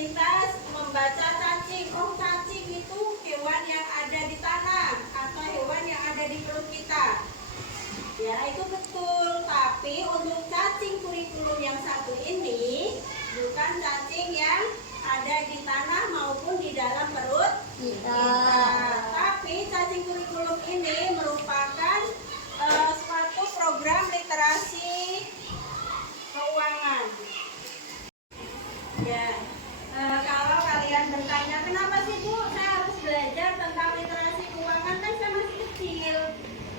sepintas membaca cacing. Oh, cacing itu hewan yang ada di tanah atau hewan yang ada di perut kita. Ya, itu betul. Tapi untuk cacing kurikulum yang satu ini bukan cacing yang ada di tanah maupun di dalam perut kita. Tapi cacing kurikulum ini merupakan suatu program literasi keuangan. Ya, kalau kalian bertanya kenapa sih Bu saya harus belajar tentang literasi keuangan, kan saya masih kecil.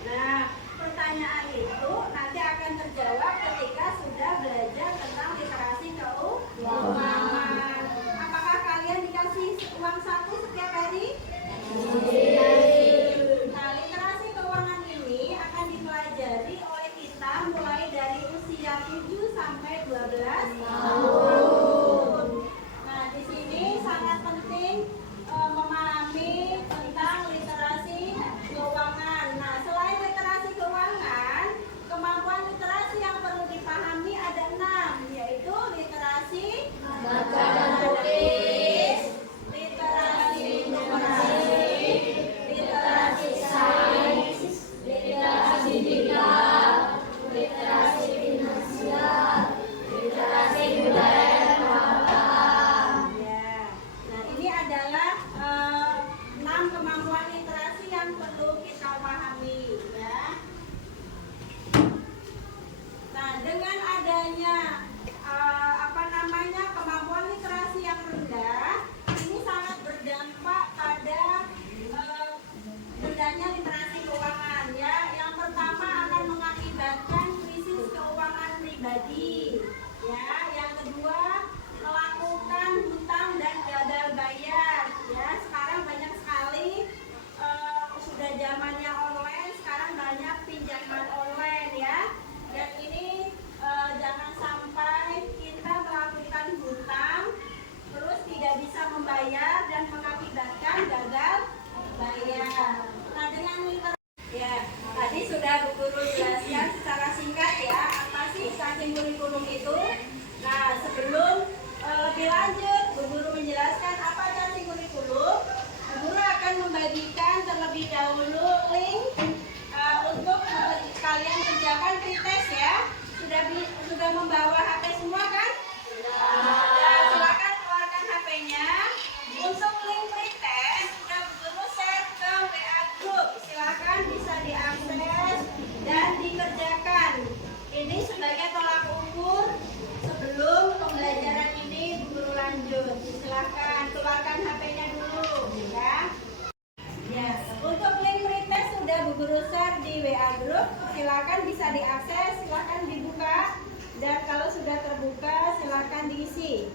Nah, pertanyaan itu nanti akan terjawab ketika sudah belajar tentang literasi keuangan. Apakah kalian dikasih uang saku setiap hari? Nah, literasi keuangan ini akan dipelajari oleh kita mulai dari usia 7 sampai 12 tahun. Nah, di sini sangat penting memahami tentang literasi keuangan. Nah, selain literasi keuangan, kemampuan literasi yang perlu dipahami ada 6, yaitu literasi baca dan tulis, literasi numerasi, literasi sains, literasi digital, literasi finansial, literasi budaya dan bahasa. Ya. Nah, ini adalah 6 kemampuan literasi yang perlu kita pahami, ya. Nah, dengan adanya kemampuan literasi yang rendah, ini sangat berdampak pada rendahnya literasi keuangan, ya. Yang pertama akan mengakibatkan krisis keuangan pribadi, ya. Yang kedua, melakukan hutang dan gagal bayar, ya. Sekarang banyak sekali sudah zamannya online, sekarang banyak pinjaman online, ya. Dan ini jangan sampai kita melakukan hutang terus tidak bisa membayar dan mengakibatkan gagal bayar. Nah, dengan ya, tadi sudah Bu Guru jelaskan secara singkat, ya, apa sih cacing kurikulum itu. Nah, sebelum lebih lanjut Bu Guru menjelaskan apa cacing kurikulum, Bu Guru akan membagikan terlebih dahulu link untuk kalian kerjakan pretest, ya. Sudah membawa HP semua kan? Ya, silakan keluarkan HP-nya. Untuk link pretest sudah Bu Guru share ke WA group. Silakan bisa diakses dan dikerjakan. Ini sebagai tolak ukur sebelum pembelajaran ini Bu Guru lanjut. Silakan keluarkan HP-nya dulu, ya. Ya, untuk link pretest sudah Bu Guru share di WA group. Silakan bisa diakses, silakan dibuka, dan kalau sudah terbuka silakan diisi.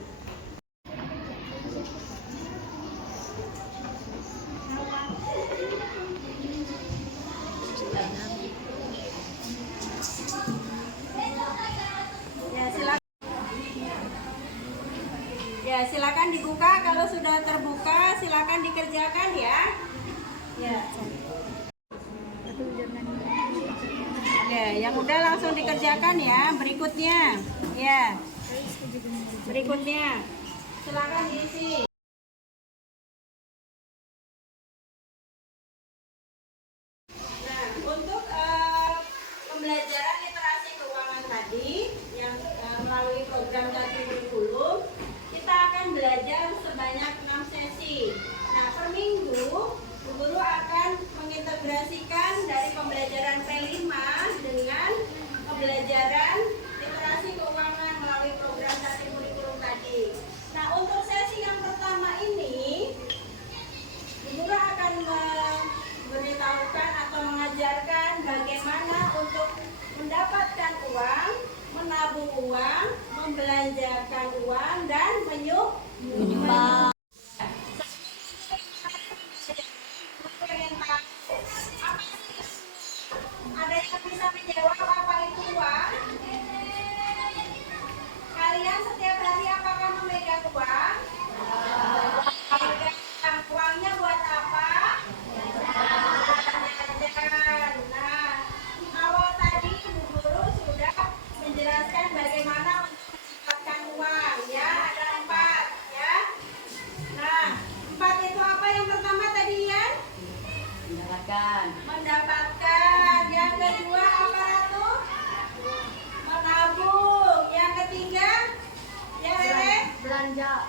Ya, silakan dibuka. Kalau sudah terbuka silakan dikerjakan, ya. Ya. Oke, yang udah langsung dikerjakan, ya. Berikutnya, ya. Berikutnya, silakan diisi. Nah, untuk pembelajaran literasi keuangan tadi yang melalui program cacing kurikulum, kita akan belajar sebanyak 6 sesi. Nah, per minggu Bu Guru akan mengintegrasikan dari pembelajaran P5 dengan pembelajaran literasi keuangan melalui program cacing kurikulum tadi. Nah, untuk sesi yang pertama Belanja.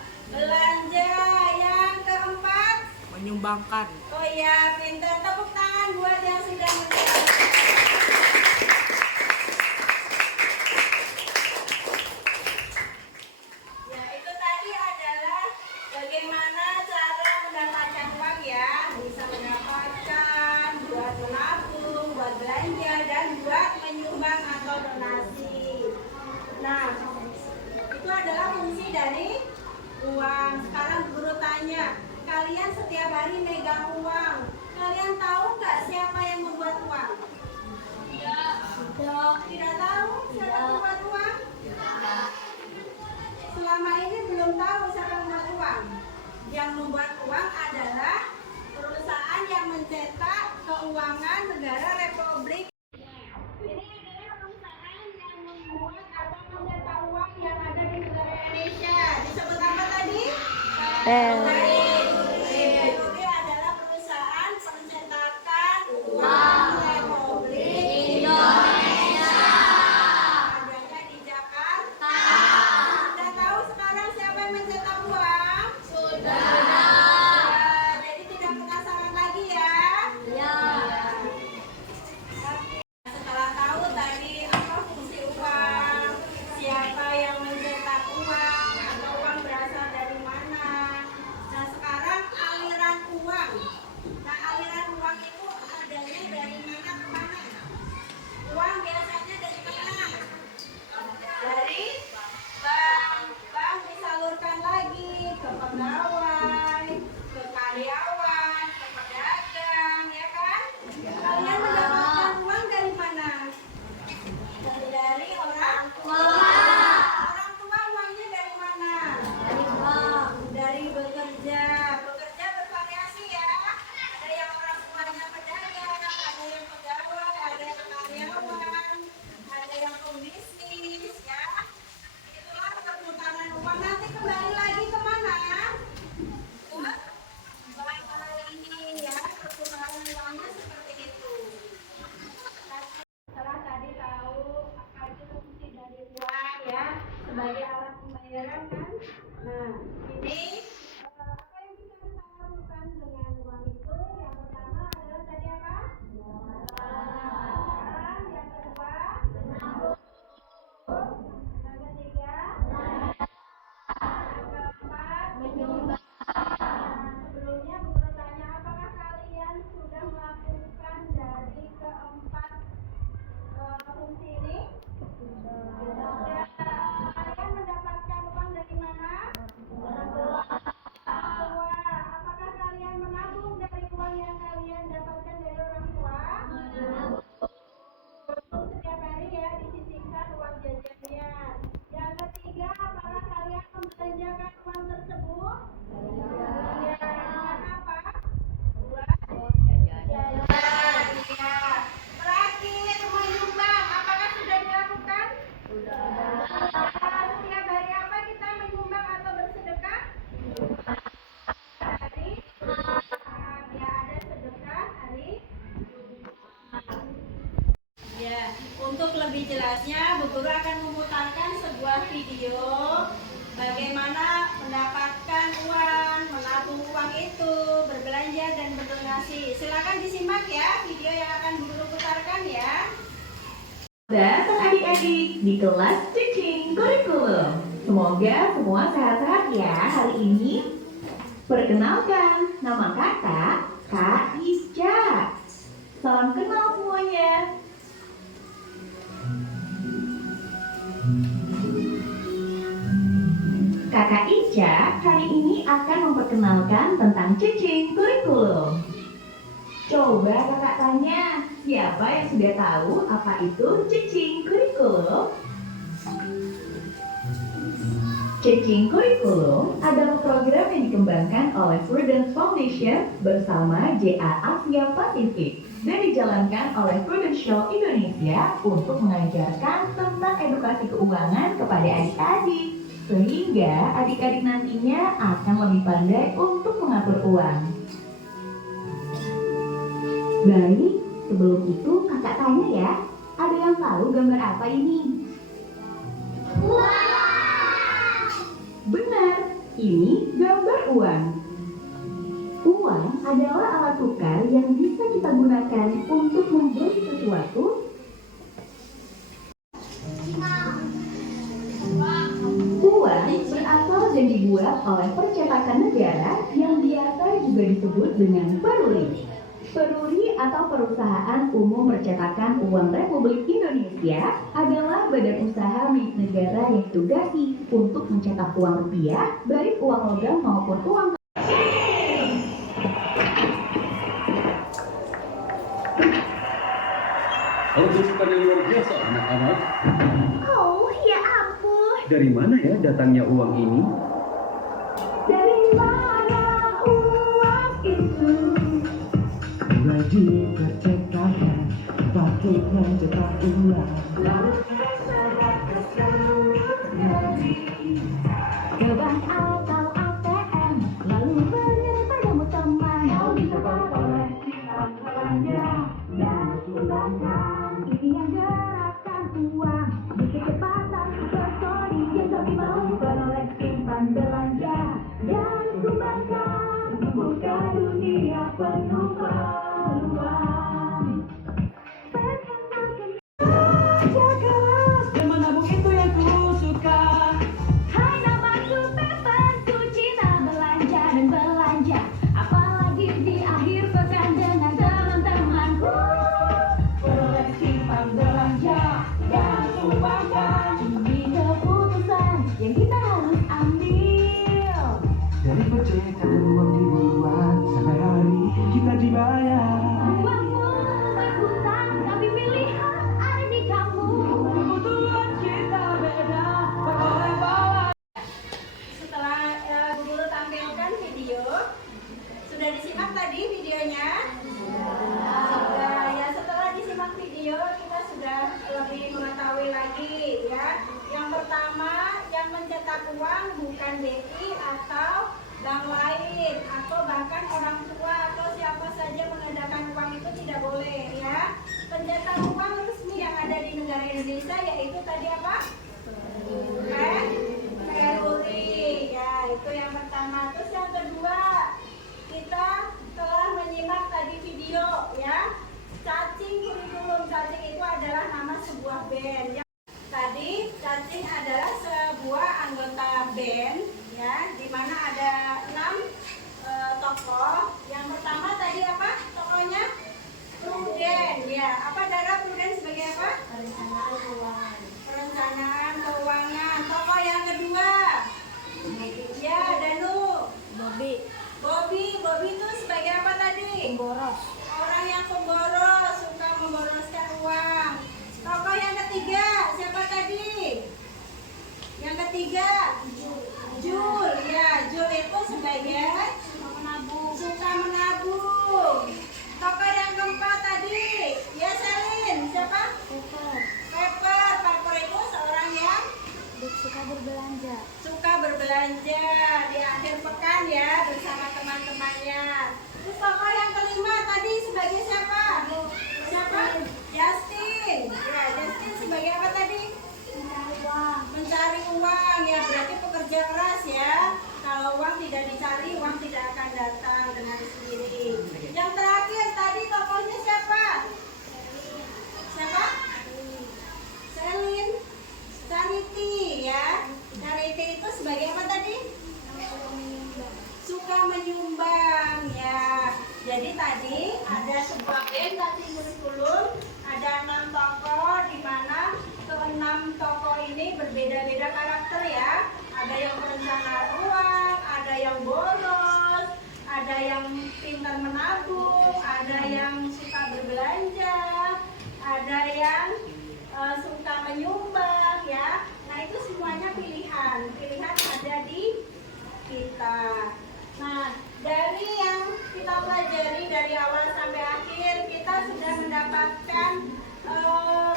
Yang keempat, menyumbangkan. oh ya, pintar. Tepuk tangan buat yang sudah menjawab. Ya, itu tadi adalah bagaimana cara mendapatkan uang ya. Bisa mendapatkan buat menabung, buat belanja, dan buat menyumbang atau donasi. Nah, itu adalah fungsi dari uang. Sekarang guru tanya, kalian setiap hari megang uang. Kalian tahu nggak siapa yang membuat uang? Tidak tahu siapa yang membuat uang? Selama ini belum tahu siapa yang membuat uang. Yang membuat uang adalah perusahaan yang mencetak keuangan negara Republik. Ini adalah perusahaan yang membuat atau mencetak uang yang ada di negara Indonesia. Disebut apa tadi? BRI adalah perusahaan pencetakan uang Republik Indonesia. Adanya di Jakarta. Sudah tahu sekarang siapa yang mencetak uang? Sudah. Jadi tidak penasaran lagi ya? Setelah tahu tadi apa fungsi uang, siapa yang mencetak uang, atau uang berasal dari mana. Nah, sekarang aliran uang. Nah, aliran uang itu adanya dari mana ke mana? Uang biasanya dari mana? Dari bank. Bank disalurkan lagi ke pegawai, ke karyawan, ke pedagang, ya kan? Kalian mendapatkan uang dari mana? Dari orang tua. Orang tua uangnya dari mana? Dari bekerja. Bekerja bervariasi ya. Ada yang orang tuanya pedagang, ada yang pegawai, ada yang karyawan, ada yang pembisnis ya. Itulah perputaran uang. Nanti kembali lagi kemana? Ke ini ya. Perputaran uangnya seperti itu. Setelah tadi tahu apa itu fungsi dari uang ya, sebagai alat pembayaran kan. Nah, ini apa yang bisa kita lakukan dengan uang itu? Yang pertama adalah tadi apa? Yang kedua, yang ketiga, yang keempat, menyumbang. Sebelumnya guru tanya, apakah kalian sudah melakukan dari keempat fungsi ini? Sudah. Kalian mendapatkan uang dari mana? Orang tua. Apakah kalian menabung dari uang yang kalian dapatkan dari orang tua? Setiap hari ya disisihkan uang jajannya. Yang ketiga, apakah kalian membelanjakan uang tersebut? Iya. Dengan apa? Buat jajan. Iya. Terakhir, menyumbang. Apakah sudah dilakukan? Sudah. Setiap hari apa kita menyumbang atau bersedekah? Hari ya, ada sedekah hari. Ya, untuk lebih jelasnya, Bu Guru akan memutarkan sebuah video bagaimana mendapatkan uang, menabung uang itu, berbelanja dan berdonasi. Silakan disimak ya video yang akan Bu Guru putarkan ya. Dan adik-adik di kelas Cicing Kurikulum. Semoga semua sehat-sehat ya hari ini. Perkenalkan, nama kakak Kak Ica. Salam kenal semuanya. Kakak Ica hari ini akan memperkenalkan tentang Cicing Kurikulum. Coba kakak tanya, siapa yang sudah tahu apa itu Cicing Kurikulum? Cicing Kurikulum adalah program yang dikembangkan oleh Prudence Foundation bersama JA Asia Pasifik dan dijalankan oleh Prudential Indonesia untuk mengajarkan tentang edukasi keuangan kepada adik-adik, sehingga adik-adik nantinya akan lebih pandai untuk mengatur uang. Baik, sebelum itu kakak tanya ya, ada yang tahu gambar apa ini? Benar, Ini gambar uang. Uang adalah alat tukar yang bisa kita gunakan untuk membeli sesuatu. Uang berasal dan dibuat oleh percetakan negara yang biasa juga disebut dengan peruri. Peruri atau Perusahaan Umum Percetakan Uang Republik Indonesia adalah badan usaha milik negara yang ditugasi untuk mencetak uang rupiah, baik uang logam maupun uang. Pertunjukan yang luar biasa, anak-anak. Oh, ya ampun. Dari mana ya datangnya uang ini? Dari mana uang itu? Lagi percetakan, pakai mencetak uang. Lalu tersebar ke seluruh negeri, ke bank atau ATM, lalu menyerah padamu teman. Kau bisa beroleh simpan-simpannya dan sumbangkan. Ini yang gerakan uang, berkecepatan supersonic yang kami mau beroleh simpan belanja dan sumbangkan. Membuka dunia penuh peluang. Yang menabung itu yang ku suka. Hai, namaku Pepper, ku cinta belanja dan belanja, apalagi di akhir pekan dengan teman-temanku. Beroleh simpan belanja dan sumbangkan. Ini keputusan yang kita harus ambil. Dari percetakan uang dibuat sampai hari kita dibayar. Uangmu berhutang, tapi pilihan ada di kamu. Kebutuhan kita beda, beroleh bawa. Setelah Bu Guru tampilkan video, sudah disimak tadi videonya? Sudah ya. Setelah disimak video, kita sudah lebih mengetahui lagi ya. Yang pertama, yang mencetak uang bukan BI atau bank lain, atau bahkan orang tua atau siapa saja menggunakan uang itu tidak boleh ya. Pencetak uang resmi yang ada di negara Indonesia yaitu tadi apa? Peruri ya, itu yang pertama. Terus yang kedua, kita telah menyimak tadi video ya, cacing kurikulum. Cacing itu adalah nama sebuah band ya. Tadi cacing adalah sebuah anggota band ya, di mana ada 6 tokoh. Yang pertama tadi apa tokohnya? Pruden ya. Apa Dara Pruden sebagai apa? Perencanaan keuangan. Tokoh yang kedua ya, Danu. Bobby itu sebagai apa tadi? Pemboros. Orang yang pemboros, suka memboroskan uang. Tokoh yang ketiga siapa tadi? Yang ketiga Jul ya. Jul itu sebagai suka menabung. Tokoh yang keempat tadi ya, Selin siapa? Pepper itu seorang yang suka berbelanja di akhir pekan ya bersama teman-temannya. Terus tokoh yang kelima tadi sebagai siapa? Justin ya. Justin sebagai apa tadi? Mencari uang ya, berarti pekerja keras ya. Kalau uang tidak dicari, uang tidak akan datang dengan sendiri. Yang terakhir tadi tokohnya siapa? Selin. Charity ya. Charity itu sebagai apa tadi? Suka menyumbang ya. Jadi tadi ada sebuah band tadi kurikulum, ada 6 tokoh, di mana ke-6 tokoh ini berbeda-beda karakter ya. Ada yang perencana uang, ada yang boros, ada yang pintar menabung, ada yang suka berbelanja, ada yang suka menyumbang ya. Nah itu semuanya pilihan ada di kita. Nah dari yang kita pelajari dari awal sampai akhir, kita sudah mendapatkan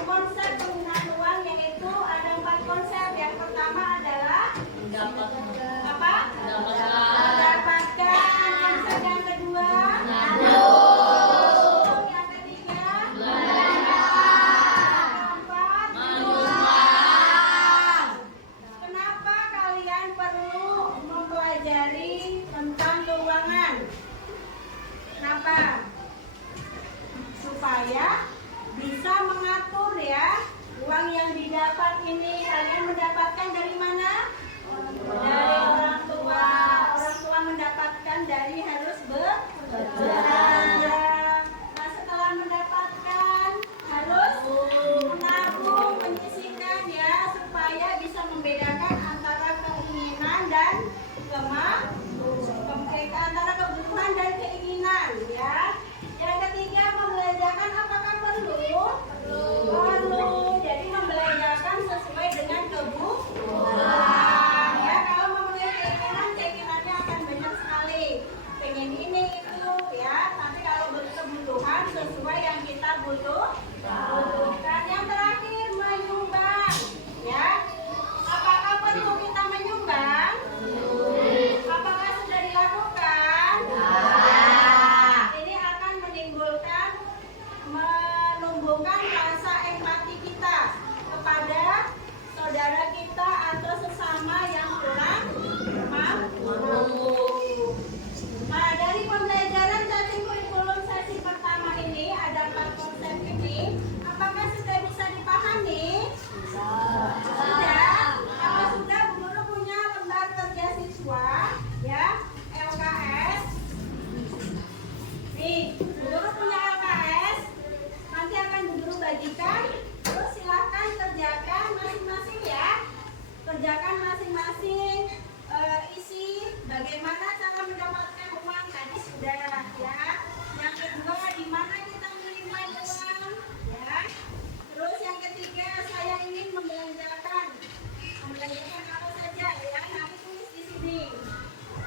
konsep penggunaan uang, yaitu ada 4 konsep. Yang pertama adalah apa? Mendapatkan. Konsep yang kedua yang ketiga keempat. Kenapa kalian perlu mempelajari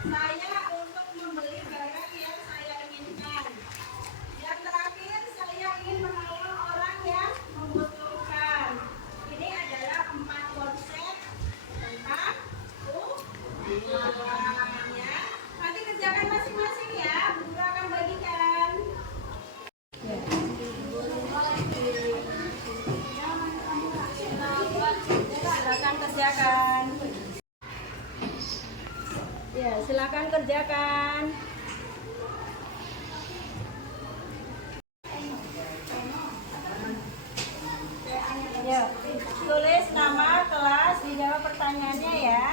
saya untuk membeli barang yang saya inginkan. Yang terakhir, saya ingin menolong orang yang membutuhkan. Ini adalah 4 konsep tentang uang ya. Nanti kerjakan masing-masing ya. Bu Guru akan bagikan. Silakan kerjakan. Ya, silakan kerjakan. Ya, tulis nama, kelas, dijawab pertanyaannya ya.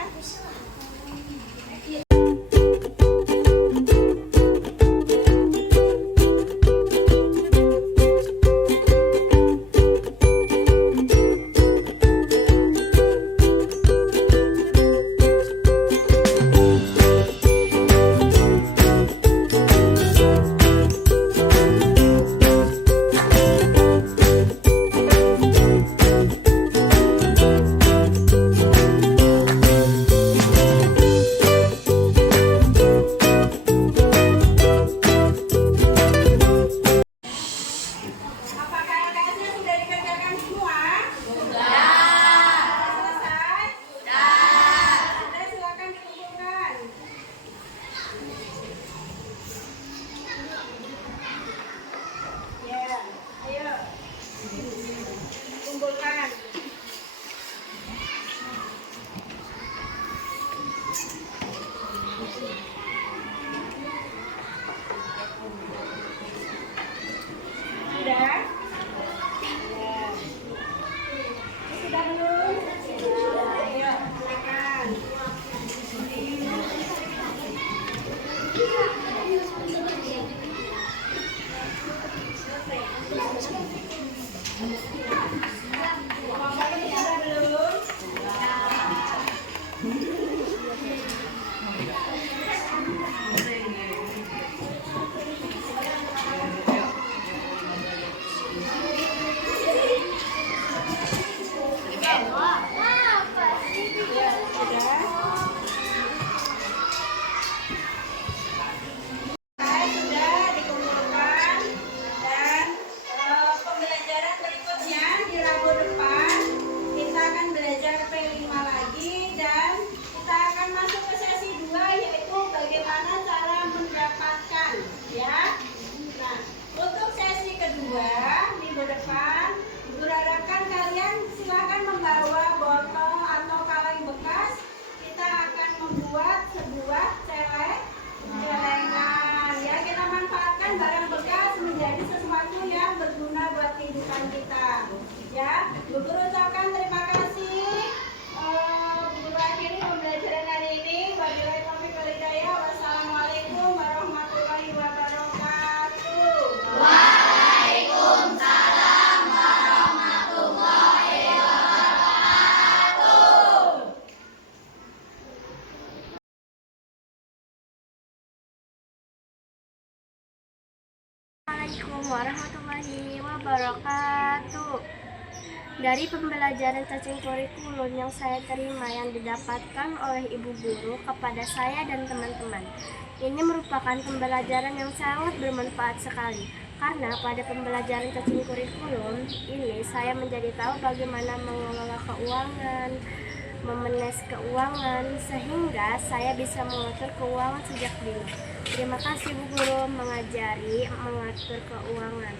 Apakah LKS-nya sudah dikerjakan semua? Sudah. Selesai? Sudah. Sudah, silakan dikumpulkan. Ya, ayo. Kumpulkan. Sudah? Ya. Sudah belum? Sudah. Ayo, silakan. Pokoknya sudah belum? Ya, sudah. Sudah dikumpulkan dan pembelajaran berikutnya di Rabu depan kita akan belajar P5 lagi dan kita akan masuk ke sesi 2 yaitu bagaimana cara mendapatkan ya. Nah, untuk sesi kedua minggu depan Ibu harapkan kalian silakan membawa botol atau kaleng bekas. Kita akan membuat sebuah celengan ya, kita manfaatkan barang bekas menjadi sesuatu yang berguna buat kehidupan kita ya. Bu Guru ucapkan terima kasih. Bu Guru akhiri pembelajaran hari ini. Wabillahi taufiq wal hidayah. Wassalamualaikum warahmatullahi wabarakatuh. Waalaikumsalam warahmatullahi wabarakatuh. Assalamualaikum warahmatullahi wabarakatuh. Dari pembelajaran cacing kurikulum yang saya terima yang didapatkan oleh Ibu Guru kepada saya dan teman-teman, ini merupakan pembelajaran yang sangat bermanfaat sekali. Karena pada pembelajaran cacing kurikulum ini saya menjadi tahu bagaimana mengelola keuangan, memanage keuangan, sehingga saya bisa mengatur keuangan sejak dini. Terima kasih Bu Guru mengajari mengatur keuangan.